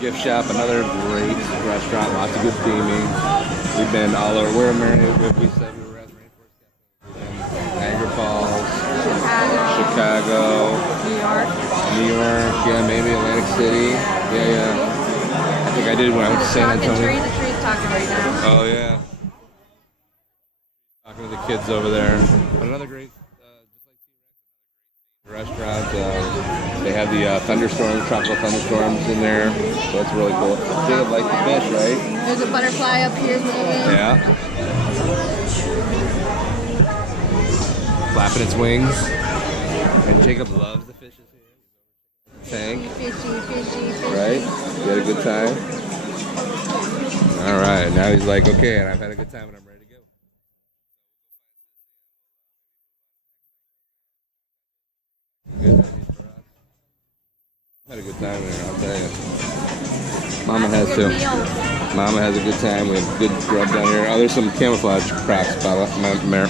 Gift shop, another great restaurant, lots of good theming. We've been all over. We're in Maryland. We said we were at Rainforest Cafe. Niagara Falls, Chicago, New York, yeah, maybe Atlantic City. Yeah. I think I did when I went to San Antonio. The tree's talking right now. Oh, yeah. Talking to the kids over there. But another great restaurant. They have the thunderstorms, tropical thunderstorms in there, so that's really cool. Jacob likes the fish, right? There's a butterfly up here moving. Yeah. Flapping its wings. And Jacob loves the fishes here. Tank. Fishy. Right? You had a good time? Alright, now he's like, okay, and I've had a good time and I'm ready to go. Good. Had a good time there, I'll tell you. Mama has too. Mama has a good time. We have good grub down here. Oh, there's some camouflage crafts by Mary.